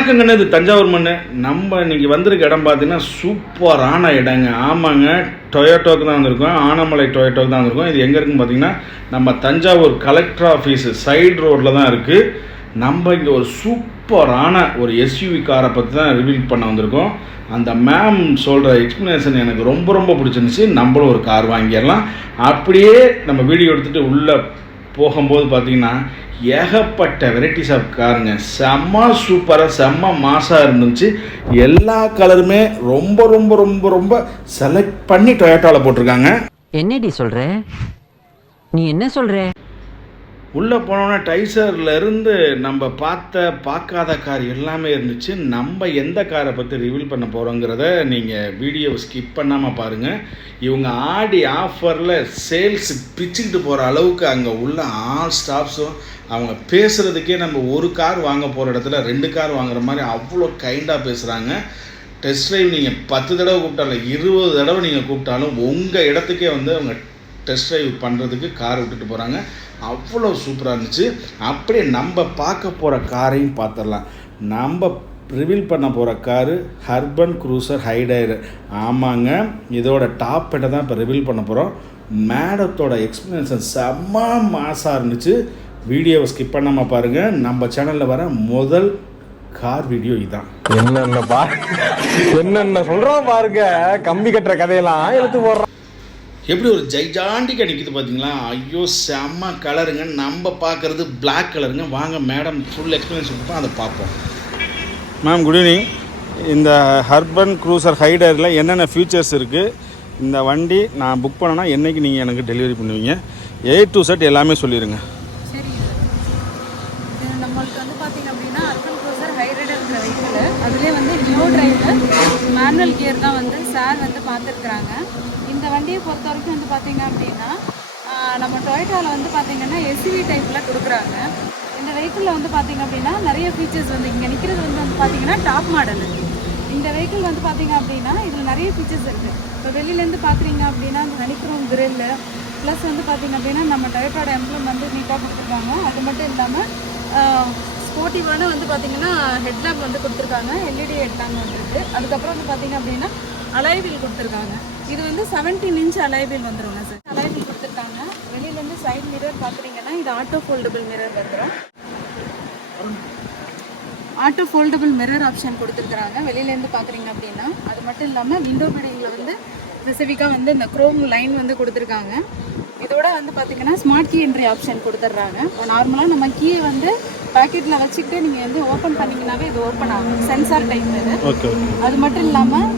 வணக்கங்கண்ணே, இது தஞ்சாவூர் மண்ணு. நம்ம இன்னைக்கு வந்திருக்க இடம் பார்த்தீங்கன்னா சூப்பரான இடங்க. ஆமாங்க, டொயோட்டோக்கு தான் வந்திருக்கோம். ஆனமலை டொயோட்டோக்கு தான் வந்திருக்கோம். இது எங்கே இருக்குன்னு பார்த்தீங்கன்னா நம்ம தஞ்சாவூர் கலெக்டர் ஆஃபீஸ் சைடு ரோட்டில் தான் இருக்குது. நம்ம இங்கே ஒரு சூப்பரான ஒரு எஸ்யூவி காரை பற்றி தான் ரிவீல் பண்ண வந்திருக்கோம். அந்த மேம் சொல்கிற எக்ஸ்ப்ளனேஷன் எனக்கு ரொம்ப ரொம்ப பிடிச்சிருந்துச்சு. நம்மளும் ஒரு கார் வாங்கிடலாம். அப்படியே நம்ம வீடியோ எடுத்துகிட்டு உள்ளே போகும்போது பார்த்தீங்கன்னா ஏகப்பட்ட வெரைட்டிஸ் ஆஃப் காருங்க. செம்ம சூப்பராக செம்ம மாசாக இருந்துச்சு. எல்லா கலருமே ரொம்ப ரொம்ப ரொம்ப ரொம்ப செலக்ட் பண்ணி டொயோட்டாவில் போட்டிருக்காங்க. என்னடி சொல்கிற? நீ என்ன சொல்கிற? உள்ளே போனோன்னா டைசர்லேருந்து நம்ம பார்க்காத கார் எல்லாமே இருந்துச்சு. நம்ம எந்த காரை பற்றி ரிவீல் பண்ண போகிறோங்கிறத நீங்கள் வீடியோவை ஸ்கிப் பண்ணாமல் பாருங்கள். இவங்க ஆடி ஆஃபரில் சேல்ஸ் பிச்சுக்கிட்டு போகிற அளவுக்கு அங்கே உள்ள ஆல் ஸ்டாஃப்ஸும் அவங்க பேசுகிறதுக்கே நம்ம ஒரு கார் வாங்க போகிற இடத்துல 2 கார் வாங்குற மாதிரி அவ்வளோ கைண்டாக பேசுகிறாங்க. டெஸ்ட் ட்ரைவ் நீங்கள் 10 தடவை கூப்பிட்டாலும் 20 தடவை நீங்கள் கூப்பிட்டாலும் உங்கள் இடத்துக்கே வந்து அவங்க டெஸ்ட் ட்ரைவ் பண்ணுறதுக்கு கார் விட்டுட்டு போகிறாங்க. அவ்வளோ சூப்பராக இருந்துச்சு. அப்படியே நம்ம பார்க்க போகிற காரையும் பார்த்துடலாம். நம்ம ரிவீல் பண்ண போகிற காரு ஹர்பன் க்ரூசர் ஹைடைர். ஆமாங்க, இதோட டாப் எட்டை தான் இப்போ ரிவீல் பண்ண போகிறோம். மேடத்தோட எக்ஸ்ப்ளனேஷன் செம்ம மாசாக இருந்துச்சு. வீடியோவை ஸ்கிப் பண்ணாமல் பாருங்கள். நம்ம சேனலில் வர முதல் கார் வீடியோ இதுதான். என்னென்ன சொல்கிறோம் பாருங்க. கம்பி கட்டுற கதையெல்லாம் எடுத்து போடுறோம். எப்படி ஒரு ஜைஜாண்டிக்காக நிற்கிது பார்த்தீங்களா? ஐயோ செம்ம கலருங்க. நம்ம பார்க்குறது பிளாக் கலருங்க. வாங்க மேடம் ஃபுல் எக்ஸ்ப்ளனேஷன் கொடுப்போம், அதை பார்ப்போம். Ma'am good evening. இந்த ஹர்பன் க்ரூசர் ஹைடரில் என்னென்ன ஃபீச்சர்ஸ் இருக்குது? இந்த வண்டி நான் புக் பண்ணேன்னா என்றைக்கு நீங்கள் எனக்கு டெலிவரி பண்ணுவீங்க? A to Z எல்லாமே சொல்லிடுங்க. சரி, நம்மளுக்கு வந்து பார்த்தீங்க அப்படின்னா அர்பன் க்ரூசர் ஹைரைடர் இருக்கிற வெஹிக்கிள், அதுலேயே வந்து நியோ டிரைவர் மேனுவல் கியர் தான் வந்து சார் வந்து பார்த்துருக்குறாங்க. இந்த வண்டியை பொறுத்த வரைக்கும் வந்து பார்த்தீங்க அப்படின்னா நம்ம டொயோட்டாவில் வந்து பார்த்தீங்கன்னா எஸ்யூவி டைப்பில் கொடுக்குறாங்க. இந்த வெஹிக்கிளில் வந்து பார்த்தீங்க அப்படின்னா நிறைய ஃபீச்சர்ஸ் வந்து இங்கே நிற்கிறது வந்து பார்த்தீங்கன்னா டாப் மாடல். இந்த வெஹிக்கிள் வந்து பார்த்தீங்க அப்படின்னா இதில் நிறைய ஃபீச்சர்ஸ் இருக்குது. இப்போ வெளியிலேருந்து பார்க்குறீங்க அப்படின்னா அந்த ஹனிக்ரோம் கிரில் ப்ளஸ் வந்து பார்த்தீங்க அப்படின்னா நம்ம டொயோட்டோட எம்ப்ளம் வந்து நீட்டாக கொடுத்துருக்காங்க. அது மட்டும் இல்லாமல் ஸ்போர்ட்டிவான வந்து பார்த்தீங்கன்னா ஹெட்லாம்ப் வந்து கொடுத்துருக்காங்க. எல்இடி ஹெட்லாம்ப் வந்துருக்கு. அதுக்கப்புறம் வந்து பார்த்தீங்க அப்படின்னா அலைவீல் கொடுத்துருக்காங்க. இது வந்து 17 இன்ச் அலைவீல் வந்துருங்க சார். அலைவீல் கொடுத்துருக்காங்க. வெளியிலேருந்து சைடு மிரர் பார்க்குறீங்கன்னா இது ஆட்டோ ஃபோல்டபுள் மிரர் வந்துடும். ஆட்டோ ஃபோல்டபுள் மிரர் ஆப்ஷன் கொடுத்துருக்குறாங்க வெளியிலேருந்து பார்க்குறீங்க அப்படின்னா. அது மட்டும் இல்லாமல் விண்டோ பில்டிங்கில் வந்து ஸ்பெசிஃபிக்காக வந்து இந்த க்ரோம் லைன் வந்து கொடுத்துருக்காங்க. இதோட வந்து பார்த்தீங்கன்னா ஸ்மார்ட் கீ என்ட்ரி ஆப்ஷன் கொடுத்துட்றாங்க. நார்மலாக நம்ம கீயை வந்து பேக்கெட்டில் வச்சுக்கிட்டு நீங்கள் வந்து ஓப்பன் பண்ணிங்கனாவே இது ஓப்பன் ஆகும். சென்சார் டைப் இது. அது மட்டும் இல்லாமல்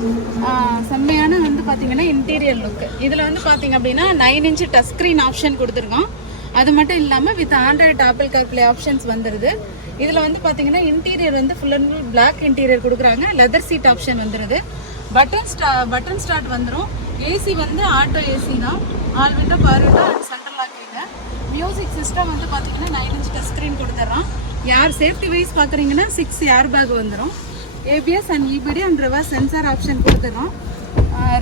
செம்மையான வந்து பார்த்தீங்கன்னா இன்டீரியர் லுக்கு. இதில் வந்து பார்த்தீங்க அப்படின்னா 9 இன்ச் டச் ஸ்க்ரீன் ஆப்ஷன் கொடுத்துருக்கோம். அது மட்டும் இல்லாமல் with android apple carplay options வந்துடுது. இதில் வந்து பார்த்தீங்கன்னா இன்டீரியர் வந்து full and full black interior கொடுக்குறாங்க. லெதர் சீட் ஆப்ஷன் வந்துடுது. பட்டன் ஸ்டார்ட் வந்துடும். ஏசி வந்து ஆட்டோ ஏசி தான். All window, power window and central locking. Music system வந்து பார்த்தீங்கன்னா 9 இன்ச் டச் ஸ்க்ரீன் கொடுத்துட்றோம். யார் சேஃப்டி வைஸ் பார்க்குறீங்கன்னா 6 ஏர் பேக் வந்துடும். ABS and EBD and reverse sensor option கொடுத்துட்றோம்.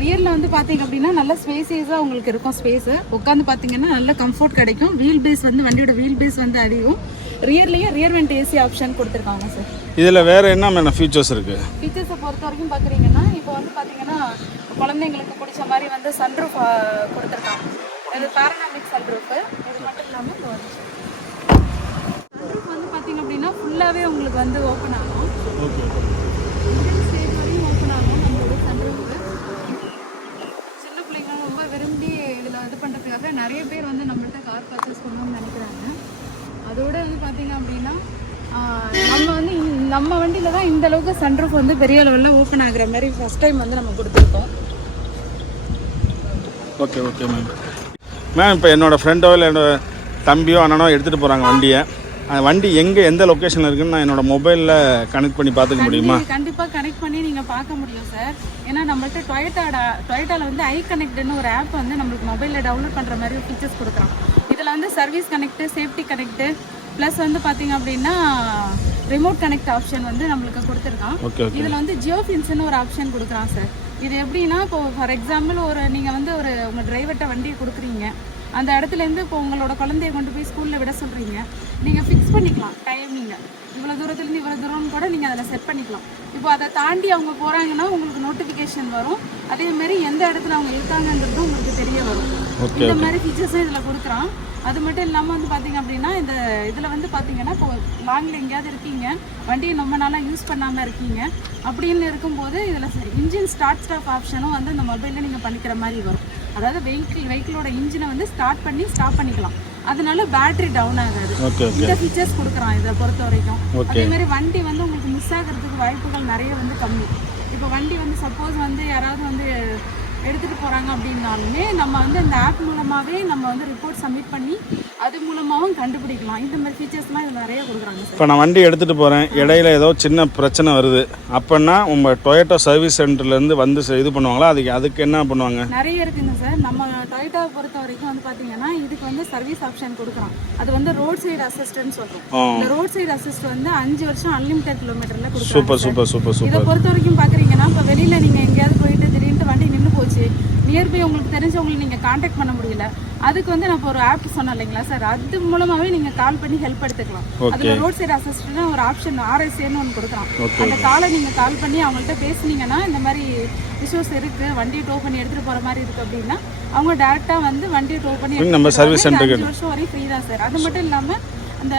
ரியரில் வந்து பார்த்தீங்க அப்படின்னா நல்ல ஸ்பேசியஸாக உங்களுக்கு இருக்கும். ஸ்பேஸு உட்காந்து பார்த்தீங்கன்னா நல்ல கம்ஃபர்ட் கிடைக்கும். வீல் பேஸ் வந்து வண்டியோட வீல் பேஸ் வந்து அதிகம். ரியர்லேயும் ரியர் வெண்ட் ஏசி ஆப்ஷன் கொடுத்துருக்காங்க சார். இதில் வேறு என்ன ஃபீச்சர்ஸ் இருக்குது? ஃபீச்சர்ஸை பொறுத்த வரைக்கும் பார்க்குறீங்கன்னா இப்போ வந்து பார்த்தீங்கன்னா குழந்தைங்களுக்கு பிடிச்ச மாதிரி வந்து சன்ரூஃப் கொடுத்துருக்காங்க. இது பேரனாமிக் சன்ரூஃபு. இது மட்டும் இல்லாமல் சன்ரூஃப் வந்து பார்த்தீங்க அப்படின்னா ஃபுல்லாகவே உங்களுக்கு வந்து ஓப்பன் ஆகும். ஸ்டேஜ் வரையும் ஓப்பன் ஆகும் நம்மளோட சன்ரூஃபு. சின்ன பிள்ளைங்க ரொம்ப விரும்பி இதில் இது பண்ணுறதுக்காக நிறைய பேர் வந்து நம்மள்கிட்ட கார் பர்ச்சேஸ் பண்ணணும்னு நினைக்கிறாங்க. அதோடு வந்து பார்த்தீங்க அப்படின்னா நம்ம வண்டியில் தான் இந்த அளவுக்கு சன்ரூஃப் வந்து பெரிய லெவலில் ஓப்பன் ஆகுற மாதிரி ஃபஸ்ட் டைம் வந்து நம்ம கொடுத்துருக்கோம். Okay ma'am. இப்போ என்னோடய ஃப்ரெண்டோ இல்லை என்னோட தம்பியோ அண்ணனோ எடுத்துகிட்டு போகிறாங்க வண்டியை. அந்த வண்டி எந்த லொக்கேஷனில் இருக்குன்னு நான் என்னோடய மொபைலில் கனெக்ட் பண்ணி பார்த்துக்க முடியுமா? கண்டிப்பாக கனெக்ட் பண்ணி நீங்கள் பார்க்க முடியும் சார். ஏன்னா நம்மள்கிட்ட டொயோட்டாவில் வந்து ஐ கனெக்ட்னு ஒரு ஆப் வந்து நம்மளுக்கு மொபைலில் டவுன்லோட் பண்ணுற மாதிரி ஃபீச்சர்ஸ் கொடுக்குறோம். இதில் வந்து service connect, safety connect plus வந்து பார்த்தீங்க அப்படின்னா ரிமோட் கனெக்ட் ஆப்ஷன் வந்து நம்மளுக்கு கொடுத்துருக்கான். இதில் வந்து ஜியோ ஃபின்ஸ்னு ஒரு ஆப்ஷன் கொடுக்குறான் சார். இது எப்படின்னா இப்போ ஃபார் எக்ஸாம்பிள் நீங்கள் வந்து உங்கள் டிரைவர்கிட்ட வண்டியை கொடுக்குறீங்க. அந்த இடத்துலேருந்து இப்போ உங்களோட குழந்தைய கொண்டு போய் ஸ்கூலில் விட சொல்கிறீங்க, நீங்கள் ஃபிக்ஸ் பண்ணிக்கலாம் டைமிங்கை. இவ்வளோ தூரத்துலேருந்து இவ்வளோ தூரம்னு கூட நீங்கள் அதில் செட் பண்ணிக்கலாம். இப்போ அதை தாண்டி அவங்க போகிறாங்கன்னா உங்களுக்கு நோட்டிஃபிகேஷன் வரும். அதேமாதிரி எந்த இடத்துல அவங்க இருக்காங்கன்றதும் உங்களுக்கு தெரிய வரும். இந்த மாதிரி ஃபீச்சர்ஸும் இதில் கொடுக்குறான். அது மட்டும் இல்லாமல் வந்து பார்த்தீங்க அப்படின்னா இந்த இதில் வந்து பார்த்தீங்கன்னா இப்போ லாங்கில் எங்கேயாவது இருக்கீங்க, வண்டியை ரொம்ப நாளாக யூஸ் பண்ணாமல் இருக்கீங்க அப்படின்னு இருக்கும்போது இதில் இன்ஜின் ஸ்டார்ட் ஸ்டாப் ஆப்ஷனும் வந்து இந்த மொபைலில் நீங்கள் பண்ணிக்கிற மாதிரி வரும். அதாவது வெஹிக்கிளோட இன்ஜினை வந்து ஸ்டார்ட் பண்ணி ஸ்டாப் பண்ணிக்கலாம். அதனால பேட்டரி டவுன் ஆகாது. இந்த ஃபீச்சர்ஸ் கொடுக்குறான் இதை பொறுத்த வரைக்கும். அதே மாதிரி வண்டி வந்து உங்களுக்கு மிஸ் ஆகிறதுக்கு வாய்ப்புகள் நிறைய வந்து கம்மி. இப்போ வண்டி வந்து சப்போஸ் வந்து யாராவது வந்து எடுத்துகிட்டு போகிறாங்க அப்படின்னாலுமே நம்ம வந்து இந்த ஆப் மூலமாகவே நம்ம வந்து ரிப்போர்ட் சப்மிட் பண்ணி அது மூலமாகவும் கண்டுபிடிக்கலாம். இந்த மாதிரி ஃபீச்சர்ஸ்லாம் இதில் நிறைய கொடுக்குறாங்க சார். இப்போ நான் வண்டி எடுத்துகிட்டு போகிறேன், இடையில ஏதோ சின்ன பிரச்சனை வருது அப்படின்னா உங்கள் டொயோட்டா சர்வீஸ் சென்டர்லேருந்து வந்து இது பண்ணுவாங்களா? அதுக்கு என்ன பண்ணுவாங்க? நிறைய இருக்குங்க சார். நம்ம டொயோட்டாவை பொறுத்த வரைக்கும் வந்து பார்த்தீங்கன்னா இதுக்கு வந்து சர்வீஸ் ஆப்ஷன் கொடுக்குறோம். அது வந்து ரோட் சைடு அசிஸ்டன்ட் சொல்கிறோம். இந்த ரோட் சைடு அசிஸ்ட் வந்து 5 வருஷம் அன்லிமிட்டட் கிலோமீட்டரில் கொடுக்குறோம். Super super super super. இதை பொறுத்த வரைக்கும் பார்க்குறீங்கன்னா இப்போ வெளியில் நீங்கள் எங்கேயாவது போயிட்டு திடீர்னு வண்டி நின்று போச்சு, நியர்பை உங்களுக்கு தெரிஞ்சவங்களை நீங்கள் காண்டாக்ட் பண்ண முடியல, அதுக்கு வந்து நான் இப்போ ஒரு ஆப் சொன்னேன் இல்லைங்களா சார், அது மூலமாகவே நீங்கள் கால் பண்ணி ஹெல்ப் எடுத்துக்கலாம். அதில் ரோட் சைடு அசிஸ்டன்ட்னு ஒரு ஆப்ஷன் RSAன்னு ஒன்று கொடுக்குறான். அந்த காலை நீங்கள் கால் பண்ணி அவங்கள்ட்ட பேசுனீங்கன்னா இந்த மாதிரி இஷ்யூஸ் இருக்குது, வண்டியை டோ பண்ணி எடுத்துகிட்டு போகிற மாதிரி இருக்குது அப்படின்னா அவங்க டேரெக்டாக வந்து வண்டியை டோ பண்ணி நம்ம சர்வீஸ் சென்டருக்கு 5 வருஷம் வரையும் ஃப்ரீ தான் சார். அது மட்டும் இல்லாமல் அந்த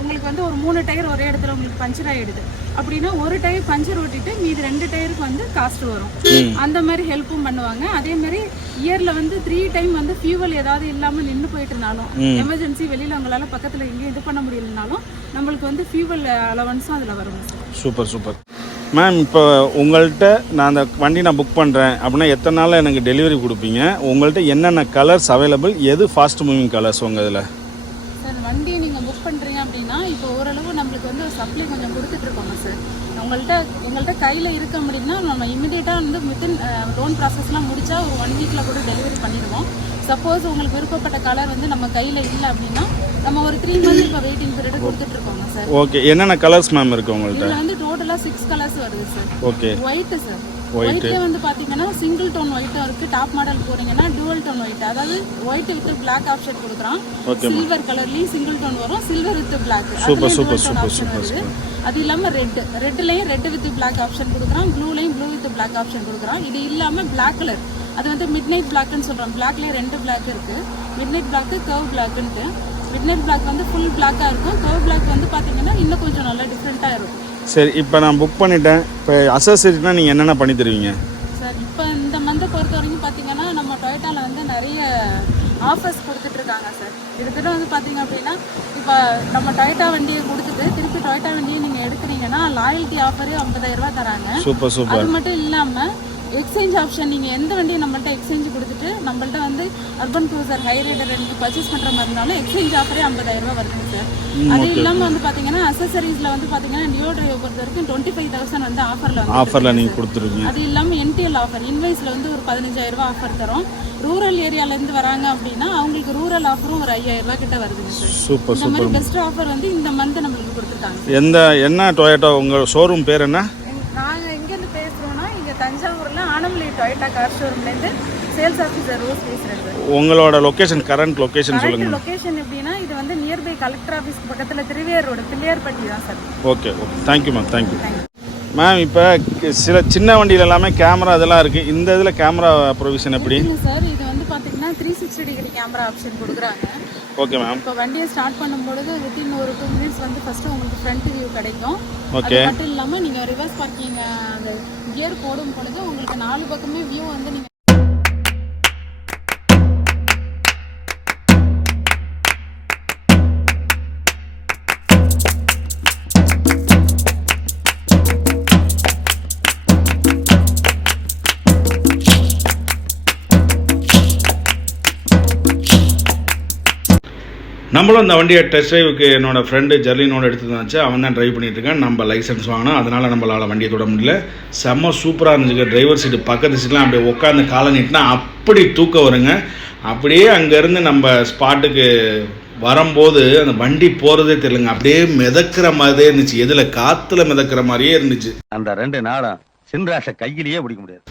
உங்களுக்கு வந்து ஒரு 3 டயர் ஒரே இடத்துல உங்களுக்கு பஞ்சர் ஆகிடுது அப்படின்னா ஒரு டயர் பஞ்சர் ஓட்டிட்டு மீது 2 டயருக்கு வந்து காஸ்ட் வரும். அந்த மாதிரி ஹெல்ப்பும் பண்ணுவாங்க. அதே மாதிரி இயரில் வந்து 3 டைம் வந்து ஃபியூவல் ஏதாவது இல்லாமல் நின்று போயிட்டுனாலும், எமர்ஜென்சி வெளியில் அவங்களால பக்கத்தில் எங்கேயும் இது பண்ண முடியலனாலும் நம்மளுக்கு வந்து ஃபியூவல் அலவன்ஸும் அதில் வரும் சார். Super super ma'am. இப்போ உங்கள்கிட்ட நான் அந்த வண்டி நான் புக் பண்ணுறேன் அப்படின்னா எத்தனை நாளில் எனக்கு டெலிவரி கொடுப்பீங்க? உங்கள்கிட்ட என்னென்ன கலர்ஸ் அவைலபிள், எது ஃபாஸ்ட் மூவிங் கலர்ஸ் உங்கள் இதில்? சார் வண்டியை நீங்கள் புக் பண்ணுறீங்க அப்படின்னா இப்போ ஓரளவு நம்மளுக்கு வந்து ஒரு சப்ளை கொஞ்சம் கொடுத்துட்ருக்கோங்க சார். உங்கள்கிட்ட கையில் இருக்க முடியும்னா நம்ம இமிடியேட்டாக வந்து வித்தின் லோன் ப்ராசஸ்லாம் முடித்தா ஒரு 1 வீக்கில் கூட டெலிவரி பண்ணிடுவோம். சப்போஸ் உங்களுக்கு விருப்பப்பட்ட கலர் வந்து நம்ம கையில் இல்லை அப்படின்னா நம்ம ஒரு 3 மந்த்ஸ் இப்போ வெயிட்டிங் பீரியட் கொடுத்துட்ருக்கோங்க சார். ஓகே. என்னென்ன கலர்ஸ் மேம் இருக்குது உங்கள்கிட்ட? இதில் வந்து டோட்டலாக 6 கலர்ஸ் வருது சார். ஓகே. ஒயிட்டு சார், ஒயிட்ல வந்து பாத்தீங்கன்னா சிங்கிள் டோன் ஒயிட்டும் இருக்கு. டாப் மாடல் போறீங்கன்னா டுவல் டோன் ஒயிட், அதாவது ஒயிட் வித் பிளாக் ஆப்ஷன் கொடுக்குறான். சில்வர் கலர்லயும் சிங்கிள் டோன் வரும், silver with black. Super super super super. அது இல்லாம ரெட்லயும் ரெட் வித் பிளாக் ஆப்ஷன் கொடுக்குறான், ப்ளூலயும் ப்ளூ வித் பிளாக் ஆப்ஷன் கொடுக்குறான். இது இல்லாம பிளாக் கலர், அது வந்து மிட் நைட் பிளாக்னு சொல்றோம். பிளாக்லயே 2 பிளாக் இருக்கு. மிட் நைட் பிளாக், கர்வ் பிளாக்ன்ட்டு. மிட் நைட் பிளாக் வந்து ஃபுல் பிளாக்கா இருக்கும். கர்வ் பிளாக் வந்து பாத்தீங்கன்னா இன்னும் கொஞ்சம் நல்லா டிஃப்ரெண்டா இருக்கும். சரி, இப்போ நான் புக் பண்ணிட்டேன். இப்போ அசசரிஸ்னால் நீங்கள் என்னென்ன பண்ணி தருவீங்க சார்? இப்போ இந்த மந்தை பொறுத்த வரைக்கும் பார்த்தீங்கன்னா நம்ம டொயோட்டாவில் வந்து நிறைய ஆஃபர்ஸ் கொடுத்துட்ருக்காங்க சார். இதுக்கிட்ட வந்து பார்த்தீங்க அப்படின்னா இப்போ நம்ம டொயோட்டா வண்டியை கொடுத்துட்டு திருப்பி டொயோட்டா வண்டியை நீங்கள் எடுக்கிறீங்கன்னா லாயல்ட்டி ஆஃபரே 50,000 ரூபா தராங்க. Super super. அது மட்டும் இல்லாமல் எக்ஸ்சேஞ்ச் ஆப்ஷன், நீங்கள் எந்த வண்டியை நம்மள்ட்ட எக்ஸ்சேஞ்ச் கொடுத்துட்டு நம்மள்ட்ட வந்து அர்பன் க்ரூசர் ஹை ரைடர் நீங்கள் பர்ச்சேஸ் பண்ணுற மாதிரி இருந்தாலும் எக்ஸ்சேஞ்ச் ஆஃபரே 50,000 ரூபா வருதுங்க சார். அது இல்லாமல் வந்து பார்த்தீங்கன்னா அசசரிஸில் வந்து பார்த்தீங்கன்னா நியோ டிரைவ் பொறுத்த வரைக்கும் 25,000 வந்து ஆஃபரில் நீங்கள் கொடுத்துருவீங்க. அது இல்லாமல் என்டிஎல் ஆஃபர், இன்வைஸில் வந்து ஒரு 15,000 ரூபா ஆஃபர் தரும். ரூரல் ஏரியாலேருந்து வராங்க அப்படின்னா அவங்களுக்கு ரூரல் ஆஃபரும் ஒரு 5,000 ரூபா கிட்ட வருதுங்க சார். சூப்பர் இந்த மாதிரி பெஸ்ட் ஆஃபர் வந்து இந்த மந்த் நம்மளுக்கு கொடுத்துருக்காங்க. என்ன டொயோட்டா உங்கள் ஷோரூம் பேர் என்ன? நாங்கள் எங்கேருந்து பேசுகிறோன்னா இங்கே தஞ்சாவூரில் ஆனமலை டொயோட்டா கார் ஷோரூம்லேருந்து சேல்ஸ் ஆஃபீஸர் ரோஸ் பேசுகிறேன். உங்களோட லொக்கேஷன், கரண்ட் லொக்கேஷன் சொல்லுங்கள். லொக்கேஷன் எப்படின்னா இது வந்து நியர்பை கலெக்டர் ஆஃபீஸ் பக்கத்தில் திருவையார் ரோடு, பிள்ளையார்பட்டி தான் sir. Okay okay, thank you ma'am, thank you ma'am. இப்போ சில சின்ன வண்டியில் எல்லாமே கேமரா அதெல்லாம் இருக்குது. இந்த இதில் கேமரா ப்ரொவிஷன் எப்படி சார்? இது வந்து பார்த்தீங்கன்னா 360 டிகிரி கேமரா ஆப்ஷன் கொடுக்குறாங்க. Okay ma'am. இப்போ வண்டியை ஸ்டார்ட் பண்ணும்பொழுது வித்தின் ஒரு 2 மினிட்ஸ் வந்து ஃபஸ்ட்டு உங்களுக்கு ஃப்ரண்ட் வியூ கிடைக்கும். ஓகே. அது மட்டும் இல்லாமல் நீங்கள் ரிவர்ஸ் பார்க்கிங் அந்த கியர் போடும் பொழுது உங்களுக்கு 4 பக்கமே வியூ வந்து நீங்கள் நம்மளும் இந்த வண்டியை டெஸ்ட் ட்ரைவுக்கு என்னோடய ஃப்ரெண்டு ஜெர்லினோட எடுத்துருந்துச்சு. அவன் தான் ட்ரைவ் பண்ணிட்டுருக்கான். நம்ம லைசன்ஸ் வாங்கினோம், அதனால் நம்மளால் வண்டியை தொட முடியல. செம்ம சூப்பராக இருந்துச்சுங்க. டிரைவர் சீட்டு பக்கத்து சீட்லாம் அப்படியே உட்காந்து காலை நீட்டினா அப்படி தூக்கம் வருங்க. அப்படியே அங்கேருந்து நம்ம ஸ்பாட்டுக்கு வரும்போது அந்த வண்டி போகிறதே தெரியலங்க. அப்படியே மிதக்கிற மாதிரியே இருந்துச்சு. எதில் காற்றுல மிதக்கிற மாதிரியே இருந்துச்சு. அந்த 2 நாளும் சின்ராஷை கையிலேயே பிடிக்க முடியாது.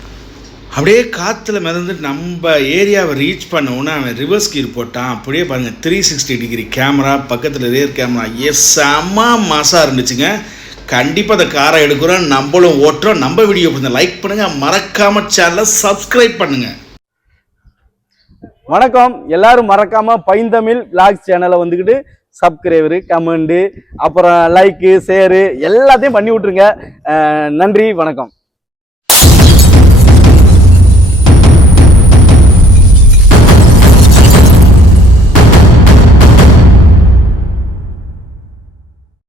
அப்படியே காற்றுல மிதந்து நம்ம ஏரியாவை ரீச் பண்ண உடனே அவன் ரிவர்ஸ் கீர் போட்டான். அப்படியே பாருங்கள் 360 டிகிரி கேமரா, பக்கத்தில் ரியர் கேமரா, செம்ம மாசாக இருந்துச்சுங்க. கண்டிப்பாக அந்த காரை எடுக்கிறோம், நம்மளும் ஓட்டுறோம். நம்ம வீடியோ கொஞ்சம் லைக் பண்ணுங்கள், மறக்காமல் சேனலை சப்ஸ்கிரைப் பண்ணுங்கள். வணக்கம், எல்லாரும் மறக்காம பைந்தமிழ் விளாக்ஸ் சேனலை வந்துக்கிட்டு சப்ஸ்கிரைபரு, கமெண்டு, அப்புறம் லைக்கு, ஷேரு எல்லாத்தையும் பண்ணி விட்ருங்க. நன்றி, வணக்கம்.